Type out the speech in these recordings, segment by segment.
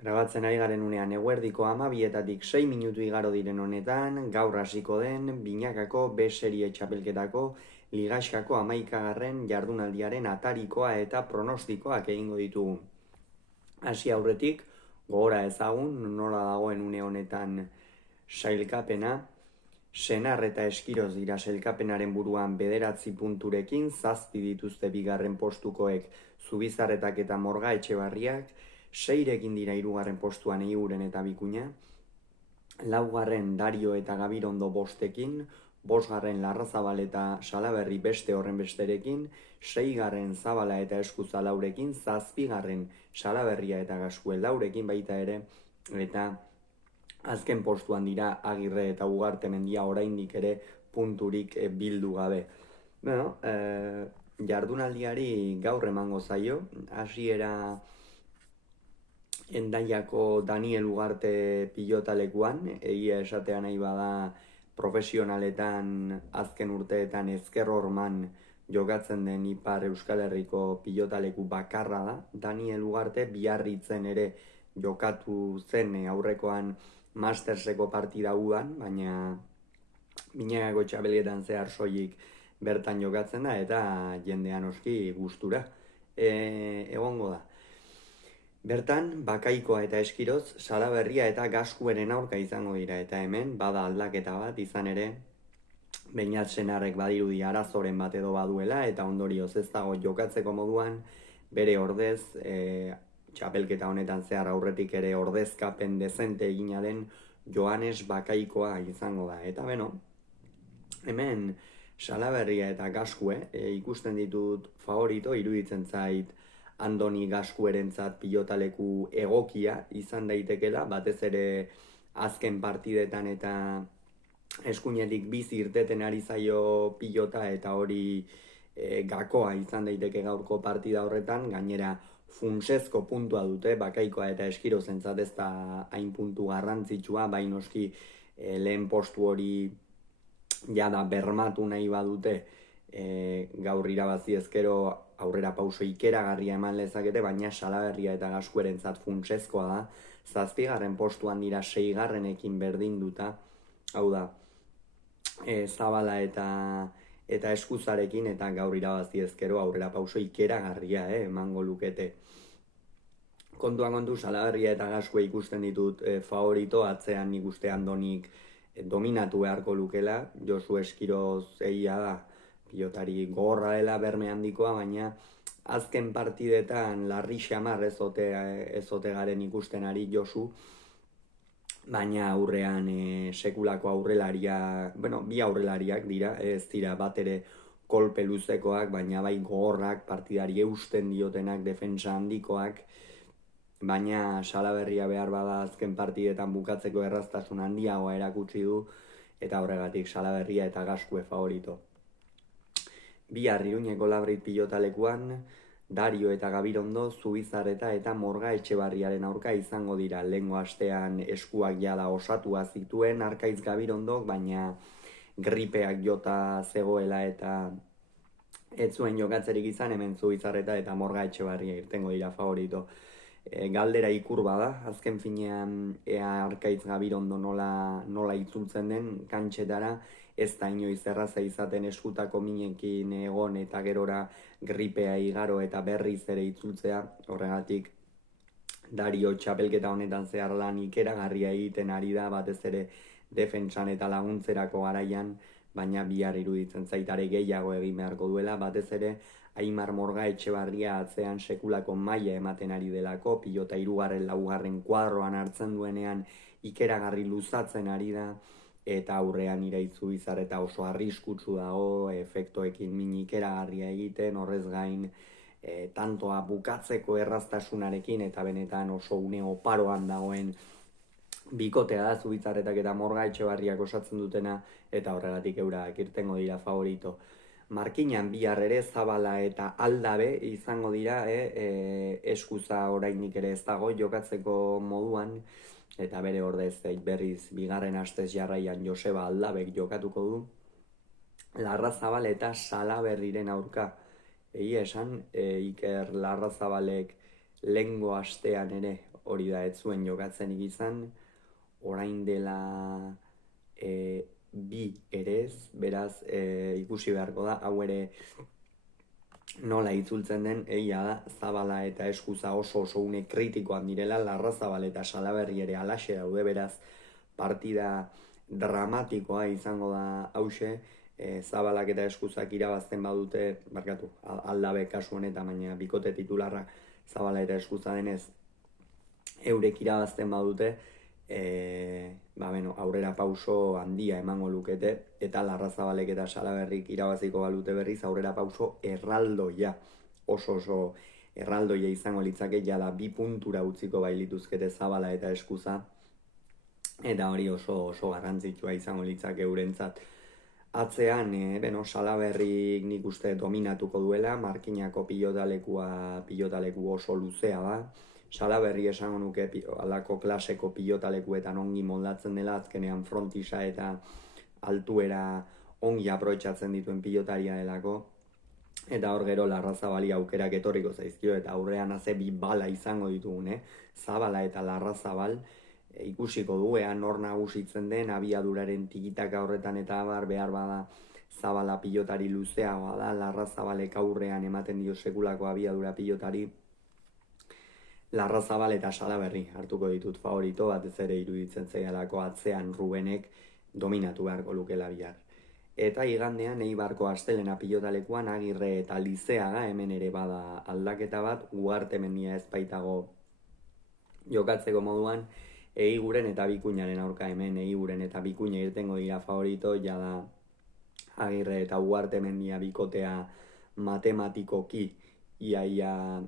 Grabatzen ari garen unean eguerdiko 12:06 minutu igaro diren honetan, gaur hasiko den binakako B serie txapelketako ligaxkako 11. jardunaldiaren atarikoa eta pronostikoak egingo ditugu. Hasi aurretik, gogora ezagun nola dagoen une honetan sailkapena, Senar eta Eskiroz dira sailkapenaren buruan 9 punturekin, 7 dituzte bigarren postukoek Zubizarretak eta Morga Etxebarriak, 6rekin dira hirugarren postuan Eiguren eta Bikuña, 4. Dario eta Gabirondo 5ekin, 5. Larrazabal eta Salaberri beste horren besterekin, 6. Zabala eta Eskuza 4ekin, 7. Salaberria eta Gaskuel 4ekin baita ere, eta azken postuan dira Agirre eta Ugarte Mendia oraindik ere punturik bildu gabe. Bueno, jardunaldiari gaur emango zaio, hasiera Endaiako Daniel Ugarte pilotalekuan, egia esatea nahi bada profesionaletan azken urteetan ezker horman jokatzen den Ipar Euskal Herriko pilotaleku bakarra da. Daniel Ugarte Biarritzen ere jokatu zen aurrekoan Masterseko partida udan, baina binakako txapelketan zehar soilik bertan jokatzen da eta jendean oski gustura egongo da. Bertan, Bakaikoa eta Eskiroz, Salaberria eta Gaskueren aurka izango dira, eta hemen bada aldaketa bat izan ere, Beñat Senarrek badirudi arazoren bat edo baduela, eta ondorioz ez dago jokatzeko moduan, bere ordez, txapelketa honetan zehar aurretik ere ordezkapen dezente egina den Joanes Bakaikoa izango da. Eta beno, hemen Salaberria eta Gaskue ikusten ditut favorito, iruditzen zait Andoni Gaskuerentzat pilotaleku egokia izan daitekela, batez ere azken partidetan eta eskuinetik bizi irteten ari zaio pilota eta hori gakoa izan daiteke gaurko partida horretan, gainera funtsezko puntua dute, Bakaikoa eta Eskirozentzat ez da hain puntu garrantzitsua, bainoski lehen postu hori jada bermatu nahi badute, gaur irabazi ezkero aurrera pauso ikeragarria eman lezakete, baina Salaberria eta Gaskuerentzat funtsezkoa da, 7. postuan dira 6. berdinduta, hau da, Zabala eta Eskuzarekin, eta gaur irabazi ezkero aurrera pauso ikeragarria emango lukete. Kontuan kontu, Salaberria eta Gaskue ikusten ditut favorito, atzean nik uste Andonik dominatu beharko lukela, Josu Eskiroz egia da, pilotari gogorra dela berme handikoa, baina azken partidetan larri xamar ez ote garen ikusten ari Josu, baina aurrean sekulako aurrelaria, bi aurrelariak dira, ez dira bat ere kolpe luzekoak, baina bai gogorrak, partidari eusten diotenak, defensa handikoak, baina Salaberria behar bada azken partidetan bukatzeko erraztasun handiagoa erakutsi du, eta horregatik Salaberria eta Gaskue favorito. Bihar Iruñeko Labrit pilotalekuan, Dario eta Gabirondo, Zubizarreta eta Morga Etxebarriaren aurka izango dira. Lehengo astean eskuak jada osatua zituen Arkaiz Gabirondok, baina gripeak jota zegoela eta ez zuen jokatzerik izan, hemen Zubizarreta eta Morga Etxebarria irtengo dira favorito. Galdera ikur bada, azken finean ea Arkaiz Gabirondo nola itzultzen den kantxetara, ez da inoiz erraza izaten eskutako minekin egon eta gerora gripea igaro eta berriz ere itzultzea, horregatik Dario txapelketa honetan zehar lan ikeragarria egiten ari da, batez ere defentsan eta laguntzerako garaian, baina bihar iruditzen zaitare gehiago egin beharko duela, batez ere Aimar Morga Etxebarria atzean sekulako maila ematen ari delako, pilota 3., 4. kuadroan hartzen duenean ikeragarri luzatzen ari da, eta aurrean Iraitzu Bizarreta oso arriskutsu dago, efektoekin min ikeragarria egiten, horrez gain tantoa bukatzeko erraztasunarekin, eta benetan oso une oparoan dagoen bikotea da Zubizarretak eta Morga Etxebarriak osatzen dutena, eta horregatik eurak irtengo dira favorito. Markinan bihar ere Zabala eta Aldabe izango dira, Eskuza orainik ere ez dago jokatzeko moduan, eta bere ordez berriz bigarren astez jarraian Joseba Aldabek jokatuko du. Larrazabal eta Salaberriren aurka. Egia esan, Iker Larrazabalek lehengo astean ere hori da ez zuen jokatzenik izan, orain dela bi ere ez, beraz ikusi beharko da, hau ere nola itzultzen den, egia da, Zabala eta Eskuza oso une kritikoan direla, Larrazabal eta Salaberri ere alaxe daude, beraz partida dramatikoa izango da hause, Zabalak eta Eskuzak irabazten badute, barkatu, aldabe kasu honetan, baina bikote titularra Zabala eta Eskuza denez, eurek irabazten badute, aurrera pauso handia emango lukete, eta Larrazabalek eta Salaberrik irabaziko balute berriz, aurrera pauso erraldoia, oso erraldoia izango litzake, jada 2 puntura utziko bailituzkete Zabala eta Eskuza, eta hori oso garrantzitsua izango litzake eurentzat. Atzean, Salaberrik nik uste dominatuko duela, Markinako pilotaleku oso luzea da, Salaberri esango nuke alako klaseko pilotalekuetan ongi moldatzen dela, azkenean frontisa eta altuera ongi aprobetxatzen dituen pilotaria delako, eta hor gero Larrazabali aukerak etorriko zaizkio, eta aurrean haze 2 bala izango ditugun, Zabala eta Larrazabal, ikusiko du, nor nagusitzen den, abiaduraren tikitaka horretan eta abar behar bada Zabala pilotari luzeagoa da, Larrazabalek aurrean ematen dio sekulako abiadura pilotari, Larrazabal eta Salaberri hartuko ditut favorito, batez ere iruditzen zaialako atzean Rubenek dominatu beharko lukela bihar. Eta igandean Eibarko astelena pilotalekuan Agirre eta Lizeaga, hemen ere bada aldaketa bat, Ugartemendia ez baitago jokatzeko moduan, Eiguren eta Bikuñaren aurka, hemen Eiguren eta Bikuña irtengo dira favorito, jada Agirre eta Ugartemendia bikotea matematikoki iaia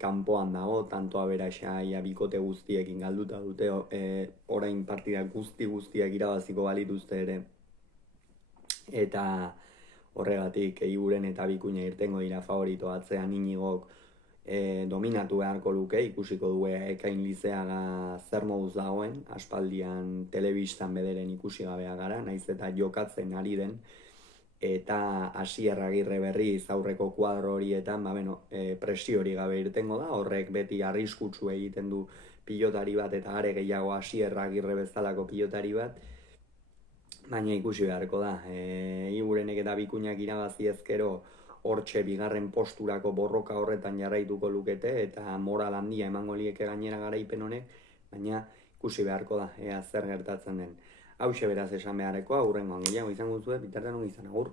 kanpoan dago, tanto aberaxa ia bikote guztiekin galduta dute, orain partida guztiak irabaziko balituzte ere, eta horregatik Eiguren eta Bikuña irtengo dira favorito, atzean Iñigok dominatu beharko luke, ikusiko du Ekain Lizeaga zer moduz dagoen, aspaldian telebistan bederen ikusi gabea gara, naiz eta jokatzen ari den, eta Asier Agirre berriz aurreko kuadro horietan, presio hori gabe irtengo da, horrek beti arriskutsu egiten du pilotari bat, eta are gehiago Asier Agirre bezalako pilotari bat, baina ikusi beharko da, Eigurenek eta Bikuñak irabazi ezkero hortxe bigarren posturako borroka horretan jarraituko lukete, eta moral handia emango lieke gainera garaipen honek, baina ikusi beharko da, ea zer gertatzen den. Hauxe beraz esan beharrekoa, hurrengoan gehiago izango zuen, bitartean izan agur.